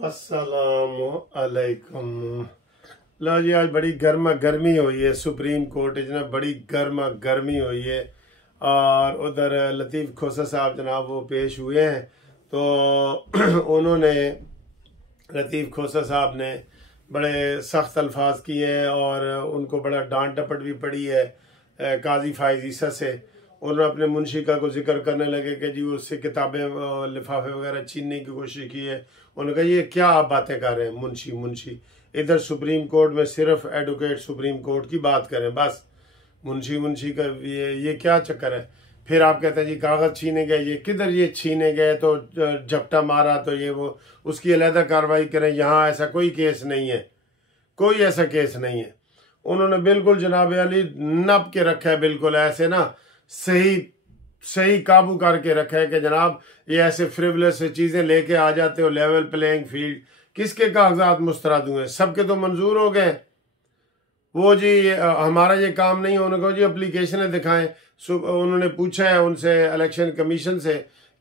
अस्सलामु अलैकुम। लो जी, आज बड़ी गर्मा गर्मी हुई है। सुप्रीम कोर्ट जनाब बड़ी गर्मा गर्मी हुई है और उधर लतीफ़ खोसा साहब जनाब वो पेश हुए हैं। तो उन्होंने लतीफ़ खोसा साहब ने बड़े सख्त अल्फाज किए हैं और उनको बड़ा डांट डपट भी पड़ी है काजी फाइज ईसा से। उन्होंने अपने मुंशी का को जिक्र करने लगे कि जी उससे किताबें लिफाफे वगैरह छीनने की कोशिश की है। उन्होंने कहा ये क्या आप बातें कर रहे हैं, मुंशी मुंशी इधर सुप्रीम कोर्ट में सिर्फ एडवोकेट सुप्रीम कोर्ट की बात करें बस, मुंशी मुंशी का ये क्या चक्कर है। फिर आप कहते हैं जी कागज छीने गए, ये किधर ये छीने गए तो झपटा मारा तो ये वो उसकी अलहदा कार्रवाई करें। यहाँ ऐसा कोई केस नहीं है, कोई ऐसा केस नहीं है। उन्होंने बिल्कुल जनाब अली नप के रखा है, बिल्कुल ऐसे ना सही सही काबू करके रखा है कि जनाब ये ऐसे फ्रिवलेस चीजें लेके आ जाते हो लेवल प्लेइंग फील्ड। किसके कागजात मुस्तरद हुए, सबके तो मंजूर हो गए। वो जी हमारा ये काम नहीं है। उन्होंने जी एप्लीकेशनें दिखाएं। उन्होंने पूछा है उनसे इलेक्शन कमीशन से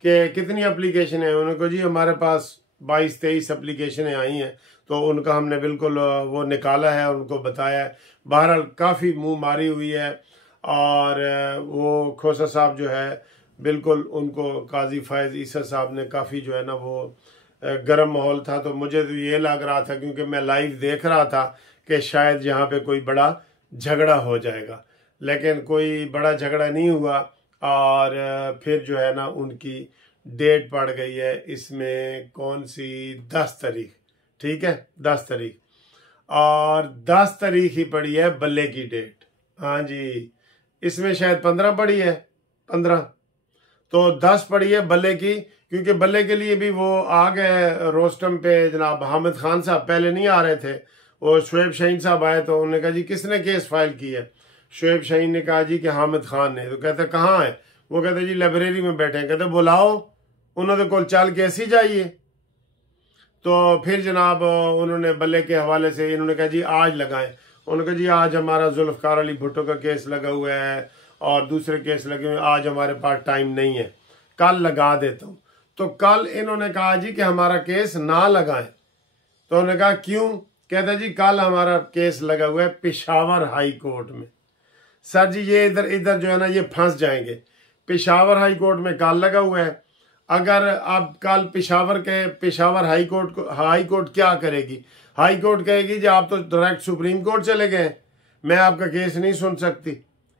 कि कितनी एप्लीकेशन है। उन्होंने कहा जी हमारे पास 22-23 एप्लीकेशनें आई हैं। तो उनका हमने बिल्कुल वो निकाला है, उनको बताया है। बहरहाल काफ़ी मुंह मारी हुई है और वो खोसा साहब जो है बिल्कुल उनको काजी फायज ईसा साहब ने काफ़ी जो है ना वो गर्म माहौल था। तो मुझे तो ये लग रहा था क्योंकि मैं लाइव देख रहा था कि शायद यहाँ पे कोई बड़ा झगड़ा हो जाएगा, लेकिन कोई बड़ा झगड़ा नहीं हुआ। और फिर जो है ना उनकी डेट पड़ गई है इसमें कौन सी 10 तारीख, ठीक है 10 तारीख, और 10 तारीख ही पड़ी है बल्ले की डेट। हाँ जी, इसमें शायद 15 पड़ी है, 15 तो 10 पड़ी है बल्ले की, क्योंकि बल्ले के लिए भी वो आ गए रोस्टम पे। जनाब हामिद खान साहब पहले नहीं आ रहे थे, वो शुएब शाहीन साहब आए तो उन्होंने कहा जी किसने केस फाइल किया है। शुएब शाहीन ने कहा जी कि हामिद खान ने। तो कहते कहाँ है, वो कहते जी लाइब्रेरी में बैठे हैं। कहते बुलाओ, उन्होंने को चल कैसी जाइए। तो फिर जनाब उन्होंने बल्ले के हवाले से इन्होंने कहा जी आज लगाएं। उन्होंने कहा जी आज हमारा जुल्फकार अली भुट्टो का केस लगा हुआ है और दूसरे केस लगे हुए, आज हमारे पास टाइम नहीं है, कल लगा देता हूँ। तो कल इन्होंने कहा जी कि हमारा केस ना लगाएं। तो उन्होंने कहा क्यों, कहते जी कल हमारा केस लगा हुआ है पेशावर हाई कोर्ट में। सर जी ये इधर इधर जो है ना ये फंस जाएंगे। पेशावर हाई कोर्ट में कल लगा हुआ है। अगर अब कल पेशावर हाई कोर्ट क्या करेगी, हाई कोर्ट कहेगी जी आप तो डायरेक्ट सुप्रीम कोर्ट चले गए, मैं आपका केस नहीं सुन सकती।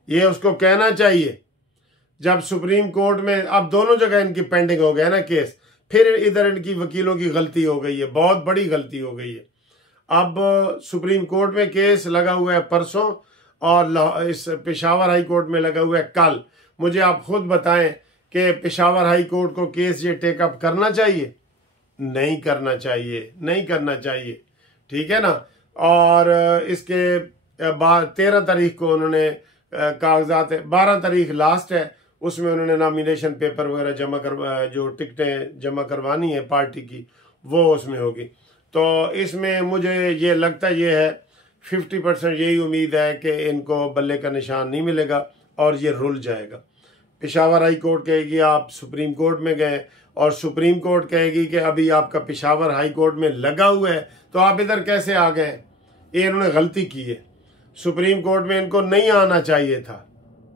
ये उसको कहना चाहिए। जब सुप्रीम कोर्ट में अब दोनों जगह इनकी पेंडिंग हो गया ना केस, फिर इधर इनकी वकीलों की गलती हो गई है, बहुत बड़ी गलती हो गई है। अब सुप्रीम कोर्ट में केस लगा हुआ है परसों और इस पेशावर हाई कोर्ट में लगा हुआ है कल। मुझे आप खुद बताएं कि पेशावर हाई कोर्ट को केस ये टेकअप करना चाहिए, नहीं करना चाहिए, नहीं करना चाहिए, ठीक है ना। और इसके बाद 13 तारीख को उन्होंने कागजात, 12 तारीख लास्ट है, उसमें उन्होंने नॉमिनेशन पेपर वगैरह जमा करवा, जो टिकटें जमा करवानी है पार्टी की वो उसमें होगी। तो इसमें मुझे ये लगता ये है 50% यही उम्मीद है कि इनको बल्ले का निशान नहीं मिलेगा और ये रुल जाएगा। पेशावर हाई कोर्ट कहेगी आप सुप्रीम कोर्ट में गए और सुप्रीम कोर्ट कहेगी कि अभी आपका पेशावर हाई कोर्ट में लगा हुआ है तो आप इधर कैसे आ गए। ये इन्होंने गलती की है। सुप्रीम कोर्ट में इनको नहीं आना चाहिए था,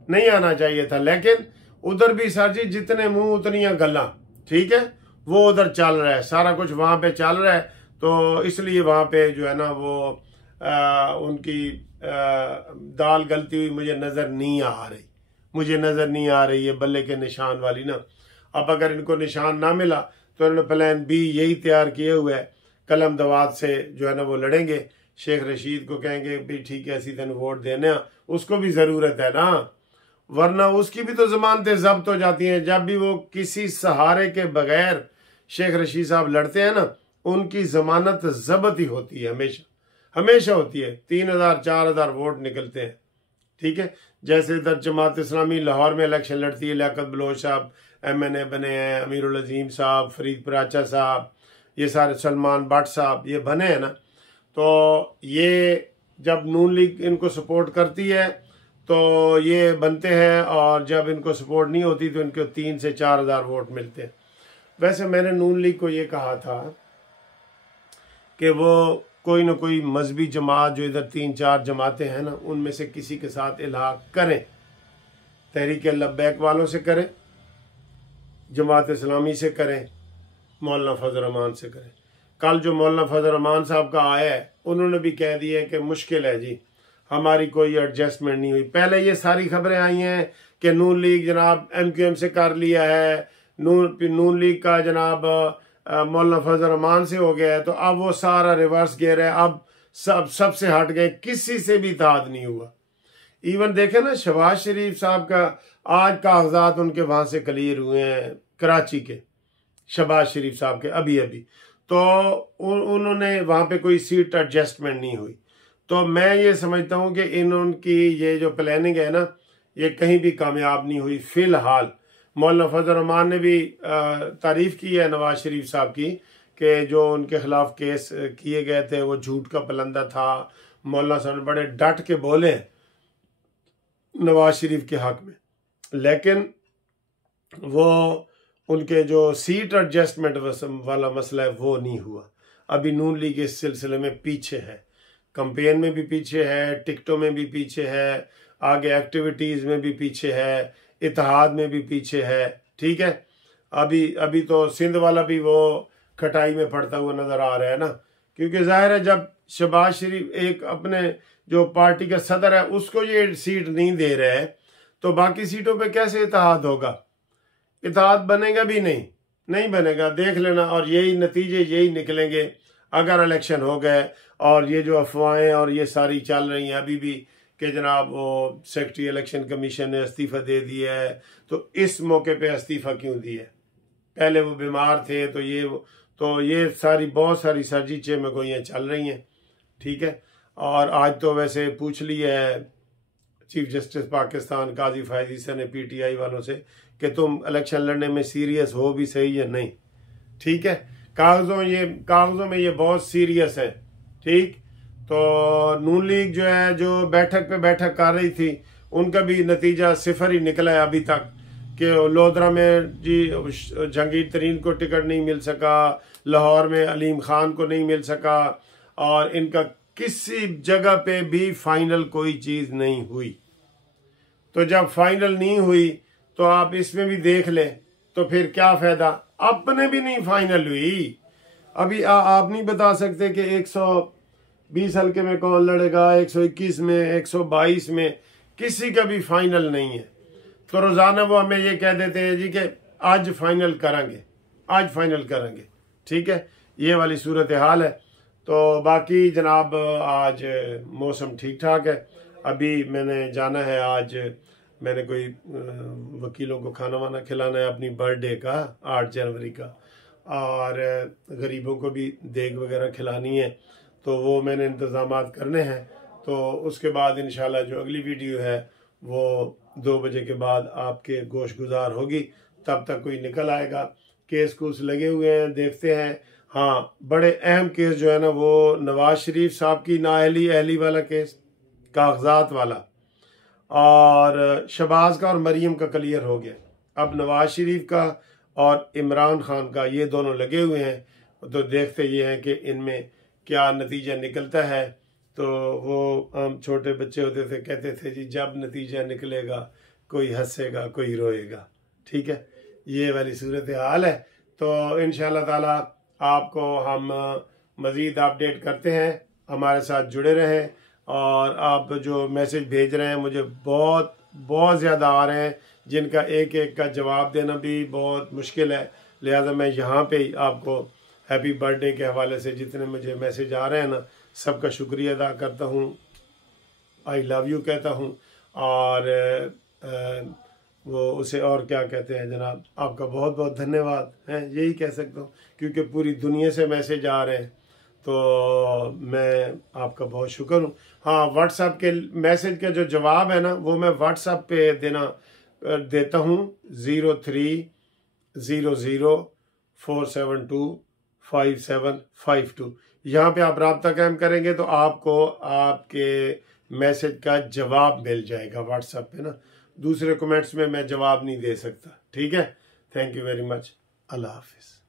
नहीं आना चाहिए था। लेकिन उधर भी सर जी जितने मुंह उतनी गल्ला, ठीक है, वो उधर चल रहा है, सारा कुछ वहां पे चल रहा है। तो इसलिए वहां पे जो है ना वो उनकी दाल गलती हुई मुझे नजर नहीं आ रही, मुझे नजर नहीं आ रही है बल्ले के निशान वाली ना। अब अगर इनको निशान ना मिला तो इन्होंने प्लान बी यही तैयार किए हुए है, कलम दवात से जो है ना वो लड़ेंगे। शेख रशीद को कहेंगे भी ठीक है इसी दिन वोट देने, उसको भी जरूरत है ना, वरना उसकी भी तो जमानतें जब्त हो जाती हैं। जब भी वो किसी सहारे के बगैर शेख रशीद साहब लड़ते हैं ना, उनकी जमानत जब्त ही होती है, हमेशा हमेशा होती है। 3000-4000 वोट निकलते हैं, ठीक है। जैसे इधर जमात इस्लामी लाहौर में इलेक्शन लड़ती है, लियाकत बलोच साहब MNA बने हैं, अमीरुल अजीम साहब, फरीद पराचा साहब, ये सारे सलमान भट्ट साहब ये बने हैं ना। तो ये जब नून लीग इनको सपोर्ट करती है तो ये बनते हैं, और जब इनको सपोर्ट नहीं होती तो इनको 3 से 4000 वोट मिलते हैं। वैसे मैंने नून लीग को ये कहा था कि वो कोई ना कोई मजहबी जमात जो इधर 3-4 जमातें हैं ना, उनमें से किसी के साथ इल्हाक करें। तहरीक लब्बैक वालों से करें, जमात इस्लामी से करें, मौलाना फजल रहमान से करें। कल जो मौलाना फजल रहमान साहब का आया है, उन्होंने भी कह दिया है कि मुश्किल है जी, हमारी कोई एडजस्टमेंट नहीं हुई। पहले ये सारी खबरें आई हैं कि नून लीग जनाब MQM से कर लिया है, नून लीग का जनाब मौलाना फजल रहमान से हो गया है, तो अब वो सारा रिवर्स गियर है। अब सबसे हट गए, किसी से भी इत्तेहाद नहीं हुआ। इवन देखे ना, शहबाज शरीफ साहब का आज कागजात उनके वहां से क्लियर हुए हैं, कराची के शहबाज शरीफ साहब के अभी तो उन्होंने वहां पे कोई सीट एडजस्टमेंट नहीं हुई। तो मैं ये समझता हूं कि उनकी ये जो प्लानिंग है ना, ये कहीं भी कामयाब नहीं हुई। फिलहाल मौलाना फजल रहमान ने भी तारीफ की है नवाज शरीफ साहब की कि जो उनके खिलाफ केस किए गए थे वो झूठ का पलंदा था। मौलाना साहब ने बड़े डट के बोले नवाज शरीफ के हक में, लेकिन वो उनके जो सीट एडजस्टमेंट वाला मसला है वो नहीं हुआ। अभी नून लीग इस सिलसिले में पीछे है, कंपेन में भी पीछे है, टिकटों में भी पीछे है, आगे एक्टिविटीज में भी पीछे है, इत्तेहाद में भी पीछे है। ठीक है, अभी तो सिंध वाला भी वो खटाई में पड़ता हुआ नजर आ रहा है ना, क्योंकि जाहिर है जब शहबाज शरीफ एक अपने जो पार्टी का सदर है उसको ये सीट नहीं दे रहे है, तो बाकी सीटों पे कैसे इत्तेहाद होगा? इत्तेहाद बनेगा भी नहीं बनेगा, देख लेना। और यही नतीजे यही निकलेंगे अगर इलेक्शन हो गए। और ये जो अफवाहें और ये सारी चल रही हैं अभी भी कि जनाब वो सेक्रेटरी इलेक्शन कमीशन ने इस्तीफा दे दिया है, तो इस मौके पे इस्तीफा क्यों दिया? पहले वो बीमार थे, तो ये सारी बहुत सारी सर्जी चेमगोइयाँ चल रही हैं। ठीक है, और आज तो वैसे पूछ लिया है चीफ जस्टिस पाकिस्तान काजी फायद ईसा ने PTI वालों से कि तुम इलेक्शन लड़ने में सीरियस हो भी सही या नहीं। ठीक है, कागजों में ये बहुत सीरियस है। ठीक, तो नून लीग जो है जो बैठक पे बैठक कर रही थी, उनका भी नतीजा 0 ही निकला है अभी तक कि लोधरा में जी जहांगीर तरीन को टिकट नहीं मिल सका, लाहौर में अलीम खान को नहीं मिल सका, और इनका किसी जगह पे भी फाइनल कोई चीज नहीं हुई। तो जब फाइनल नहीं हुई तो आप इसमें भी देख लें, तो फिर क्या फायदा? अपने भी नहीं फाइनल हुई। अभी आप नहीं बता सकते कि 120 हल्के में कौन लड़ेगा, 121 में, 122 में, किसी का भी फाइनल नहीं है। तो रोजाना वो हमें ये कह देते हैं जी कि आज फाइनल करेंगे। ठीक है, ये वाली सूरत हाल है। तो बाकी जनाब आज मौसम ठीक ठाक है। अभी मैंने जाना है, आज मैंने कोई वकीलों को खाना वाना खिलाना है अपनी बर्थडे का 8 जनवरी का, और गरीबों को भी देग वगैरह खिलानी है, तो वो मैंने इंतज़ामात करने हैं। तो उसके बाद इंशाल्लाह जो अगली वीडियो है वो 2 बजे के बाद आपके गोश गुजार होगी। तब तक कोई निकल आएगा। केस कूस लगे हुए हैं, देखते हैं। हाँ, बड़े अहम केस जो है ना, वो नवाज शरीफ साहब की नाअहली वाला केस, कागजात वाला, और शहबाज का और मरीम का क्लियर हो गया। अब नवाज शरीफ का और इमरान खान का ये दोनों लगे हुए हैं, तो देखते ये हैं कि इनमें क्या नतीजा निकलता है। तो वो हम छोटे बच्चे होते थे, कहते थे जी जब नतीजा निकलेगा कोई हंसेगा कोई रोएगा। ठीक है, ये वाली सूरत हाल है। तो इंशाल्लाह ताला आपको हम मज़ीद अपडेट करते हैं, हमारे साथ जुड़े रहें। और आप जो मैसेज भेज रहे हैं मुझे बहुत ज़्यादा आ रहे हैं, जिनका एक एक का जवाब देना भी बहुत मुश्किल है। लिहाजा मैं यहाँ पे ही आपको हैप्पी बर्थडे के हवाले से जितने मुझे मैसेज आ रहे हैं ना, सबका शुक्रिया अदा करता हूँ, आई लव यू कहता हूँ। और वो उसे और क्या कहते हैं जनाब, आपका बहुत बहुत धन्यवाद है, यही कह सकता हूँ, क्योंकि पूरी दुनिया से मैसेज आ रहे हैं, तो मैं आपका बहुत शुक्र हूँ। हाँ, व्हाट्सएप के मैसेज का जो जवाब है ना, वो मैं व्हाट्सएप पे देता हूँ 030047255752। यहाँ पे आप राब्ता कायम करेंगे तो आपको आपके मैसेज का जवाब मिल जाएगा व्हाट्सएप पे ना। दूसरे कमेंट्स में मैं जवाब नहीं दे सकता। ठीक है, thank you very much, Allah Hafiz.